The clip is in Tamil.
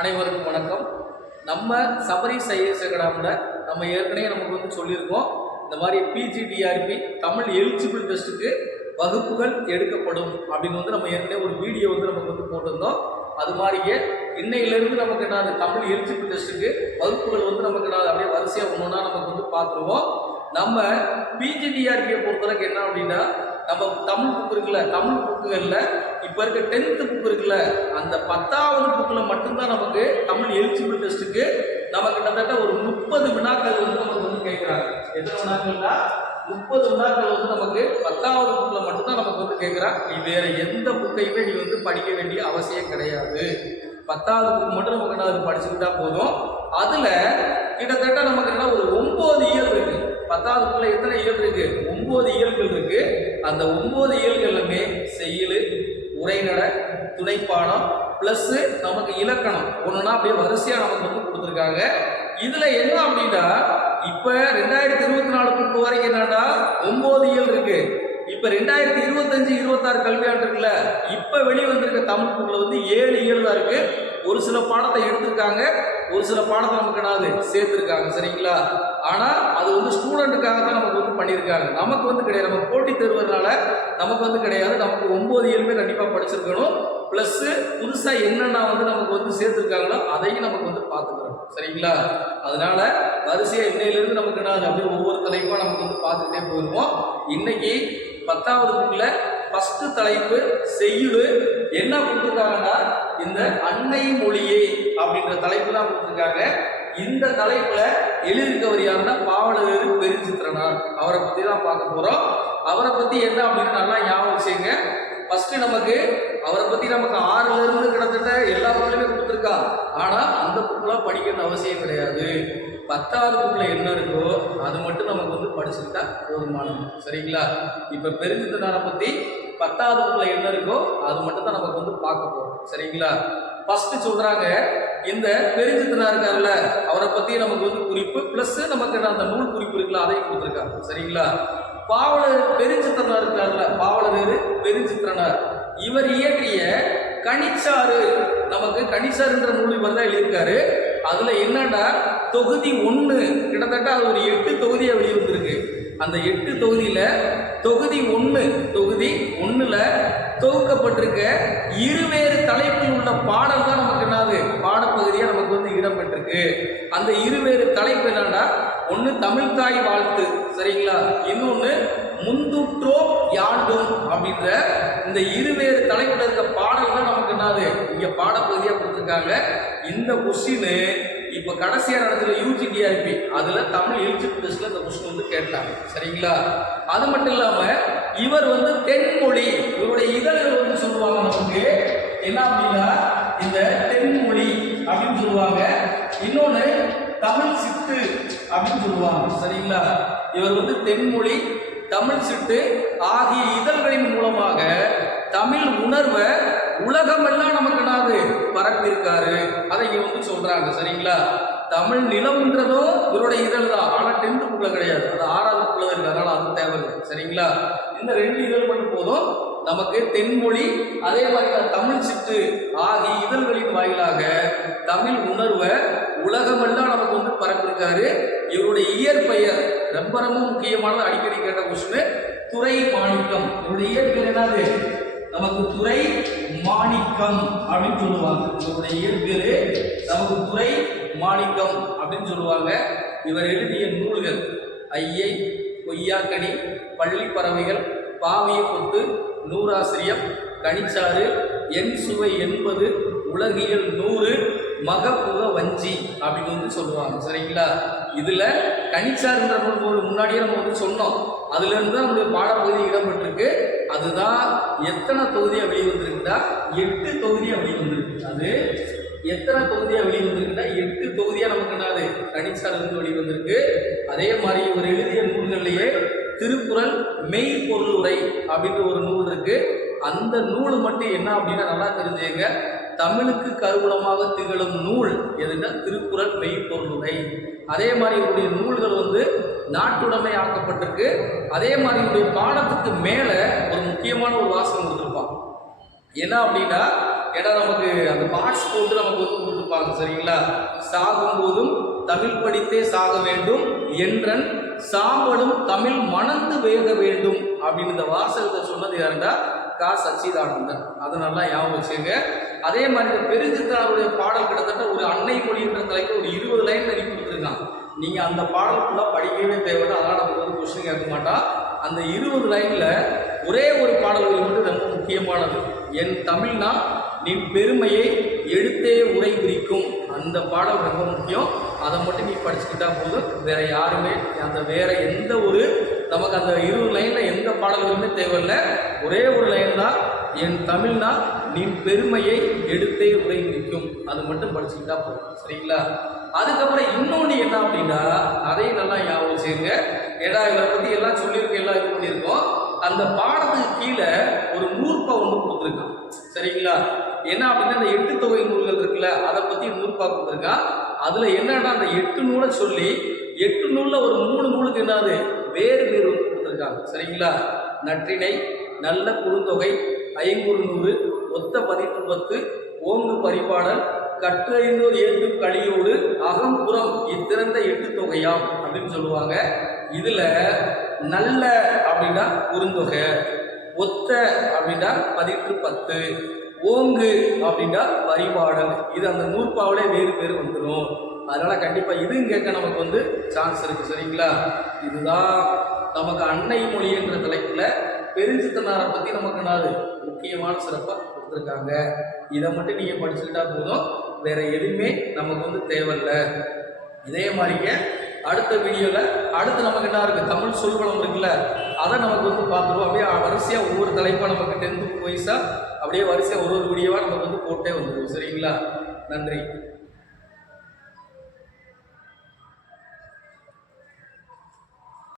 அனைவருக்கும் வணக்கம். நம்ம சபரி சையசகடாமில் நம்ம ஏற்கனவே நமக்கு வந்து சொல்லியிருக்கோம். இந்த மாதிரி பிஜிடிஆர்பி தமிழ் எலிஜிபிள் டெஸ்ட்டுக்கு வகுப்புகள் எடுக்கப்படும் அப்படின்னு வந்து நம்ம ஏற்கனவே ஒரு வீடியோ வந்து நமக்கு வந்து போட்டிருந்தோம். அது மாதிரியே இன்னையிலேருந்து நமக்கு நான் தமிழ் எலிஜிபிள் டெஸ்ட்டுக்கு வகுப்புகள் வந்து நமக்கு நான் அப்படியே வரிசையாக ஒன்றுனா நமக்கு வந்து பார்த்துருவோம். நம்ம பிஜிடிஆர்பியை பொறுத்தளவுக்கு என்ன அப்படின்னா நம்ம தமிழ் புக் இருக்குல்ல தமிழ் புக்குகளில் இப்போ இருக்க டென்த்து புக் இருக்குல்ல அந்த பத்தாவது புக்கில் மட்டும்தான் நமக்கு தமிழ் எலிஜிபிள் டெஸ்ட்டுக்கு நம்ம கிட்டத்தட்ட ஒரு முப்பது வினாக்கள் வந்து நமக்கு வந்து கேட்குறாங்க எத்தனை வினாக்கள்னா முப்பது வினாக்கள் வந்து நமக்கு பத்தாவது புக்கில் மட்டும்தான் நமக்கு வந்து கேட்குறாங்க நீ வேறு எந்த புக்கையுமே நீ வந்து படிக்க வேண்டிய அவசியம் கிடையாது. பத்தாவது புக் மட்டும் நமக்கு என்ன அது படிச்சுக்கிட்டா போதும். அதில் கிட்டத்தட்ட நமக்கு என்ன ஒரு ஒம்பது இயல் இருக்குது பத்தாவது புக்கில் எத்தனை இயல் இருக்குது ஒம்பது இயல்கள் இருக்குது அந்த ஒன்பது இயல்களுமே செய்யுள் உரைநட துணைப்பாடம் ப்ளஸ்ஸு நமக்கு இலக்கணம். ஒன்றுனா அப்படியே வரிசையாக நமக்கு வந்து கொடுத்துருக்காங்க. இதில் என்ன அப்படின்னா இப்போ ரெண்டாயிரத்தி இருபத்தி நாலு புக்கு வரைக்கும் என்னன்னா ஒம்பது இயல் இருக்கு. இப்போ ரெண்டாயிரத்தி இருபத்தஞ்சு இருபத்தாறு கல்வியாண்டு இருக்குல்ல இப்போ வெளியே வந்திருக்க தமிழ் புக்கில் வந்து ஏழு இயல் தான் இருக்கு. ஒரு சில பாடத்தை எடுத்திருக்காங்க. ஒரு சில பாடத்தை நமக்கு என்னது சேர்த்துருக்காங்க சரிங்களா? ஆனால் அது வந்து ஸ்டூடெண்ட்டுக்காக தான் நமக்கு வந்து பண்ணியிருக்காங்க. நமக்கு வந்து கிடையாது. நம்ம போட்டி தேர்வுனால நமக்கு வந்து கிடையாது. நமக்கு ஒம்பது ஏழுமே கண்டிப்பாக படிச்சிருக்கணும். ப்ளஸ்ஸு புதுசாக என்னென்ன வந்து நமக்கு வந்து சேர்த்துருக்காங்களோ அதையும் நமக்கு வந்து பார்த்துக்கிறோம் சரிங்களா? அதனால வரிசையாக இன்னையிலேருந்து நமக்கு என்ன அப்படியே ஒவ்வொரு தலைப்பாக நமக்கு வந்து பார்த்துக்கிட்டே போயிடுவோம் இன்னைக்கு பத்தாவது புக்கில் ஃபஸ்ட்டு தலைப்பு செய்யுள் என்ன கொடுத்துருக்காங்கன்னா இந்த அன்னை மொழியே அப்படின்ற தலைப்பு தான் கொடுத்துருக்காங்க. இந்த தலைப்புல எழுதியிருக்கவர் யாருன்னா பாவலர் பெருஞ்சித்திரனார். அவரை பத்தி தான் பார்க்க போறோம். அவரை பத்தி என்ன அப்படின்னு நல்லா ஞாபகம் வச்சுங்க ஃபர்ஸ்ட் நமக்கு அவரை பத்தி நமக்கு ஆறுல இருந்து கிட்டத்தட்ட எல்லா பொருளுமே கொடுத்துருக்கா. ஆனா அந்த படிக்கணும்னு அவசியம் கிடையாது. பத்தாவது என்ன இருக்கோ அது மட்டும் நமக்கு வந்து படிச்சுக்கிட்டா போதுமானது. சரிங்களா? இப்போ பெருஞ்சித்திரனாரை பத்தி பத்தாவது என்ன இருக்கோ அது மட்டும் தான் நமக்கு வந்து பார்க்க போறோம். சரிங்களா? ஃபர்ஸ்ட் சொல்றாங்க இந்த பெருஞ்சித்தனா இருக்கார்ல அவரை பத்தி நமக்கு வந்து குறிப்பு பிளஸ் நமக்கு என்ன அந்த நூல் குறிப்பு இருக்குல்ல அதையும் கொடுத்துருக்காங்க சரிங்களா? பாவலர் பெருஞ்சித்திரனார் இருக்கார்ல பாவலர் பெருஞ்சித்திரனார் இவர் இயற்றிய கணிச்சாறு. நமக்கு கனிச்சாறுன்ற நூல் இவர் எழுதியிருக்காரு. அதில் என்னன்னா தொகுதி ஒன்று கிட்டத்தட்ட அது ஒரு எட்டு தொகுதியாக வெளிவந்திருக்கு. அந்த எட்டு தொகுதியில் தொகுதி ஒன்று தொகுதி ஒன்றில் தொகுக்கப்பட்டிருக்க இருவேறு தலைப்பில் உள்ள பாடல் தான் நமக்கு என்னது? பாடப்பகுதியாக நமக்கு வந்து இடம்பெற்றிருக்கு அந்த இருவேறு தலைப்பு என்னன்னா ஒன்று தமிழ் தாய் வாழ்த்து. சரிங்களா? இன்னொன்று முந்துற்றோம் யாண்டும் அப்படின்ற இந்த இருவேறு தலைப்புல இருக்க பாடல்கள் நமக்கு என்னது? இங்கே பாடப்பகுதியாக கொடுத்துருக்காங்க. இந்த கொஸ்டின் இப்போ கடைசியாக நடந்துள்ள யூஜிடிஆர்பி அதில் தமிழ் எலிஜிபிள் டெஸ்ட்டில் இந்த கொஸ்டின் வந்து கேட்டாங்க. சரிங்களா? அது மட்டும் இல்லாமல் இவர் வந்து தென்மொழி இவருடைய இதழ்கள் வந்து சொல்லுவாங்க நமக்கு. என்ன அப்படின்னா இந்த தென்மொழி அப்படின்னு சொல்லுவாங்க. இன்னொன்று தமிழ் சித்து அப்படின்னு சொல்லுவாங்க. சரிங்களா? இவர் வந்து தென்மொழி தமிழ் சிட்டு ஆகிய இதழ்களின் மூலமாக தமிழ் உணர்வை உலகமெல்லாம் நமக்கு நாது பரப்பியிருக்காரு. அதை இங்க வந்து சொல்றாங்க சரிங்களா? தமிழ் நிலம்ன்றதும் இவருடைய இதழ் தான். ஆனால் டென்த்து கிடையாது. அது ஆறாவது புக்கில் இருக்கு. அதனால அது தேவையில்லை சரிங்களா? இந்த ரெண்டு இதழ் மட்டும் போதும். நமக்கு தென்மொழி அதே மாதிரி தான் தமிழ் சிட்டு ஆகிய இதழ்களின் வாயிலாக தமிழ் உணர்வை உலகமெல்லாம் நமக்கு வந்து பரப்பியிருக்காரு. இவருடைய இயற்பெயர் ரொம்ப ரொம்ப முக்கியமானது அடிக்கடி கேட்ட கொஸ்டின் துறை மாணிக்கம். இவருடைய இயற்பெயர் என்னது? நமக்கு துறை மாணிக்கம் அப்படின்னு சொல்லுவாங்க. இவருடைய இயற்பெயர் நமக்கு துறை மாணிக்கம் அப்படின்னு சொல்லுவாங்க. இவர் எழுதிய நூல்கள் ஐயை கொய்யாக்கனி பள்ளி பறவைகள் பாவிய கொத்து நூறாசிரியம் கனிச்சாறு என் சுவை என்பது உலகியல் நூறு மகப்புக வஞ்சி அப்படின்னு வந்து சொல்லுவாங்க. சரிங்களா? இதில் கனிச்சாருன்ற நூல் முன்னாடியே நம்ம வந்து சொன்னோம். அதுலேருந்து தான் நம்முடைய பாடப்பகுதி இடம்பெற்றிருக்கு. அதுதான் எத்தனை தொகுதியாக வெளிவந்திருக்குதா? எட்டு தொகுதியாக வெளிவந்திருக்கு. அது எத்தனை தொகுதியாக வெளிவந்திருக்குன்னா எட்டு தொகுதியாக நமக்கு என்னது? கணிச்சார் வந்து வெளிவந்திருக்கு. அதே மாதிரி இவர் எழுதிய நூல்கள்லேயே திருக்குறள் மெய்ப்பொருளுரை அப்படின்ற ஒரு நூல் இருக்கு. அந்த நூல் மட்டும் என்ன அப்படின்னா நல்லா தெரிஞ்சுங்க. தமிழுக்கு கருவூலமாக திகழும் நூல் எதுன்னா திருக்குறள் மெய்ப்பொருளுரை அதே மாதிரி இவருடைய நூல்கள் வந்து நாட்டுடைமை ஆக்கப்பட்டிருக்கு. அதே மாதிரி இவருடைய பாடத்துக்கு மேலே ஒரு முக்கியமான ஒரு வாசகம் கொடுத்துருப்பான் என்ன அப்படின்னா ஏன்னா நமக்கு அந்த பாட்ஸ் போட்டு நமக்கு வந்து கொடுத்துருப்பாங்க சரிங்களா? சாகும் போதும் தமிழ் படித்தே சாக வேண்டும் என்றன் சாம்பலும் தமிழ் மணந்து வேக வேண்டும் அப்படின்னு இந்த வாசகத்தை சொன்னது யாருண்டா? கா. சச்சிதானந்தன். அதை நல்லா ஞாபகம் வச்சுங்க அதே மாதிரி இந்த பெருஞ்சித்தனாருடைய பாடல் கிட்டத்தட்ட ஒரு அன்னை மொழின்ற தலைக்கு ஒரு இருபது லைன் எழுதி கொடுத்துருக்கான் நீங்கள் அந்த பாடல் ஃபுல்லாக படிக்கவே தேவையில்லை. அதனால் நமக்கு வந்து கொஸ்டின் கேட்க மாட்டான் அந்த இருபது லைனில் ஒரே ஒரு பாடல் வந்து மட்டும் ரொம்ப முக்கியமானது. என் தமிழ்னா நின் பெருமையை எடுத்தே உரை குறிக்கும் அந்த பாடல் ரொம்ப முக்கியம். அதை மட்டும் நீ படிச்சுக்கிட்டா போதும். வேற யாருமே அந்த வேற எந்த ஒரு நமக்கு அந்த இருபது லைனில் எந்த பாடல்களுமே தேவையில்லை. ஒரே ஒரு லைன் தான் என் தமிழ்னா நீ பெருமையை எடுத்தே உரை நிற்கும் அது மட்டும் படிச்சுக்கிட்டா போதும். சரிங்களா? அதுக்கப்புறம் இன்னொன்று என்ன அப்படின்னா அதையும் நல்லா ஞாபகம் வச்சுருங்க ஏடா இவரை பற்றி எல்லாம் சொல்லியிருக்கோம் எல்லாம் இது பண்ணியிருக்கோம். அந்த பாடத்துக்கு கீழே ஒரு நூற்பா ஒன்று கொடுத்துருக்கான். சரிங்களா? என்ன அப்படின்னா இந்த எட்டு தொகை நூல்கள் இருக்குல்ல அதை பற்றி நூற்பா கொடுத்துருக்கான். அதில் என்னன்னா அந்த எட்டு நூலை சொல்லி எட்டு நூலில் ஒரு மூணு நூலுக்கு என்னது? வேறு வேறு வந்து கொடுத்துருக்காங்க. சரிங்களா? நற்றினை நல்ல குறுந்தொகை ஐங்குறு நூறு ஒத்த பதிப்பு பத்து ஓங்கு பரிபாடல் கற்றறிந்தோர் ஏற்றும் களியோடு அகம்புறம் இத்திறந்த எட்டு தொகையாம் அப்படின்னு சொல்லுவாங்க. இதில் நல்ல அப்படின்னா குறுந்தொகை ஒத்த அப்படின்னா பதிற்று பத்து. ஓங்கு அப்படின்னா பரிபாடல். இது அந்த நூற்பாவிலே வேறு பேர் வந்துடும் அதனால் கண்டிப்பாக இதுவும் கேட்க நமக்கு வந்து சான்ஸ் இருக்குது சரிங்களா? இதுதான் நமக்கு அன்னை மொழின்ற தலைப்பில் பெருஞ்சித்தனாரை பற்றி நமக்கு நாலு முக்கியமான சிறப்பாக கொடுத்துருக்காங்க. இதை மட்டும் நீங்கள் படிச்சுக்கிட்டா போதும். வேறு எதுவுமே நமக்கு வந்து தேவையில்லை. இதே மாதிரிங்க அடுத்த வீடியோவில் அடுத்து நமக்கு என்ன இருக்குது தமிழ் சொல்வளம் இருக்குல்ல? அதை நமக்கு வந்து பார்த்துருவோம். அப்படியே வரிசையாக ஒவ்வொரு தலைப்பாக நமக்கு டென்த்து வயசாக அப்படியே வரிசையாக ஒரு ஒரு வீடியோவாக நமக்கு வந்து போட்டே வந்துடும் சரிங்களா? நன்றி.